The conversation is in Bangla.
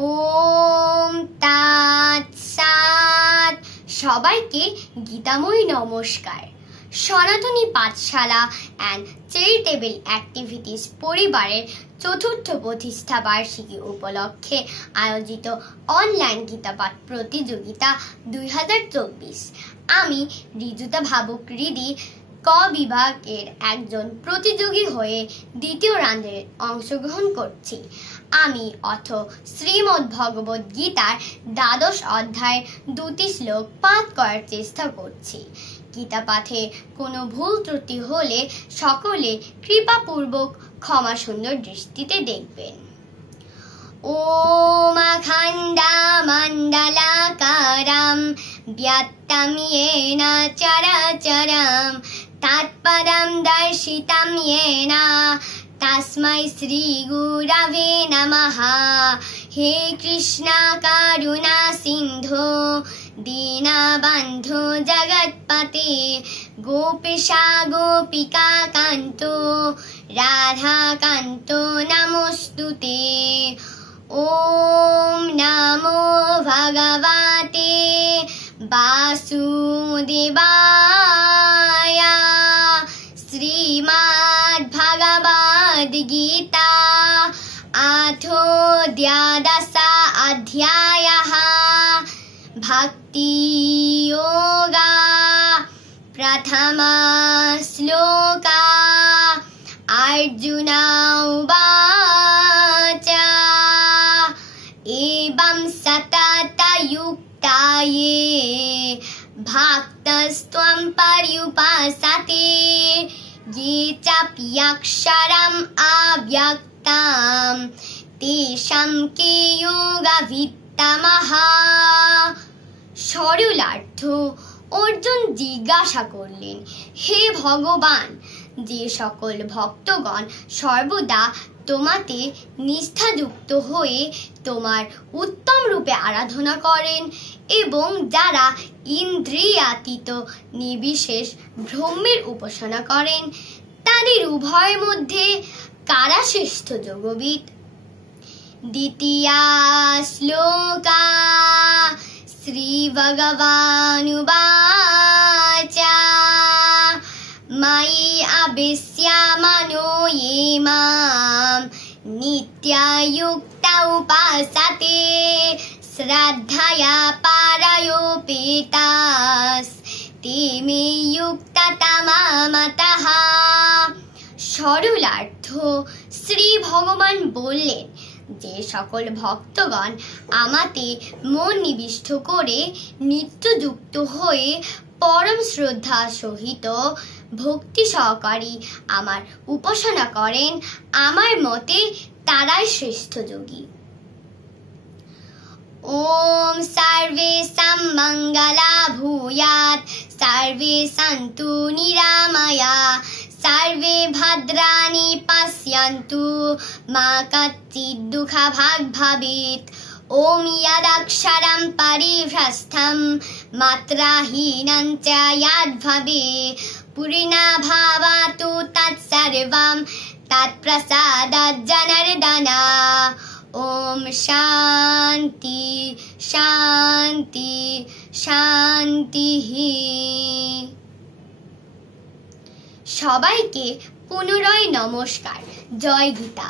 ওম তৎসৎ। সবাইকে গীতাময়ী নমস্কার। সনাতনী পাঠশালা অ্যান্ড চ্যারিটেবল অ্যাক্টিভিটিস পরিবারের চতুর্থ প্রতিষ্ঠা বার্ষিকী উপলক্ষে আয়োজিত অনলাইন গীতাপাঠ প্রতিযোগিতা 2024। আমি ঋজুতা ভাবুক রিদি ক বিভাগের একজন প্রতিযোগী হয়ে দ্বিতীয় রাউন্ডে অংশগ্রহণ করছি। আমি শ্রীমদ্ ভগবদ গীতার 12 অধ্যায়ের 2টি শ্লোক পাঠ করার চেষ্টা করছি। গীতা পাঠে কোনো ভুল ত্রুটি হলে সকলে কৃপাপূর্বক ক্ষমা সুন্দর দৃষ্টিতে দেখবেন। ওম অখণ্ডমণ্ডলাকারং ব্যক্তং येन চরাচরং তৎপদং দর্শিতং येन তস্मै শ্রী গুরবে নমঃ। হে কৃষ্ণ করুণা সিন্ধু দীনবন্ধু জগৎপতে গোপীশা গোপিকা কান্ত রাধা কান্ত নমস্তুতে। ওম নমো ভগবতে বাসুদেবায়। শ্রীমদ্ ভগবদ গীতা অথ অধ্যায়ः ভক্তি যোগः। প্রথম শ্লোক। অর্জুন উবাচ এবং সততযুক্তা ये ভক্তস্ত্বং पर्युपासते ये चाप्यक्षरम् अव्यक्तं तेषां के योगवित्तमः। সরলার্থ। অর্জুন জিজ্ঞাসা করলেন, হে ভগবান, যে সকল ভক্তগণ সর্বদা তোমাতে নিষ্ঠাযুক্ত হয়ে তোমার উত্তম রূপে আরাধনা করেন এবং যারা ইন্দ্রিয়াতীত নির্বিশেষ ব্রহ্মের উপাসনা করেন, তাদের উভয়ের মধ্যে কারা শ্রেষ্ঠ যোগবিদ? দ্বিতীয় শ্লোক। শ্রী ভগবানুবাচ ময়ি আবেশ্য মনো ये मां নিত্যযুক্তা উপাসতে শ্রদ্ধয়া পারয়োপেতাস তে মে যুক্ততমা মতঃ। সরলার্থ। শ্রী ভগবান বললেন, যে সকল ভক্তগণ আমাতে মন নিবিষ্ট করে নিত্যযুক্ত হয়ে পরম শ্রদ্ধা সহিত ভক্তি সহকারী আমার উপাসনা করেন, আমার মতে তারাই শ্রেষ্ঠ যোগী। ওম সর্বেষাং মঙ্গলা ভূয়াৎ সর্বে সন্তু নিরাময়াঃ সর্বে ভদ্রাণি পশ্যন্তু মা কচ্চিৎ দুঃখভাগ্ ভবেৎ। ওম যদক্ষরং পরিভ্রষ্টং মাত্রাহীনং চ যদ্ভবেৎ পূর্ণম্ভবতু তৎসর্বং তৎপ্রসাদাৎ জনার্দন। ওম শান্তি শান্তি শান্তি। সবাইকে পুনরায় নমস্কার। জয় গীতা।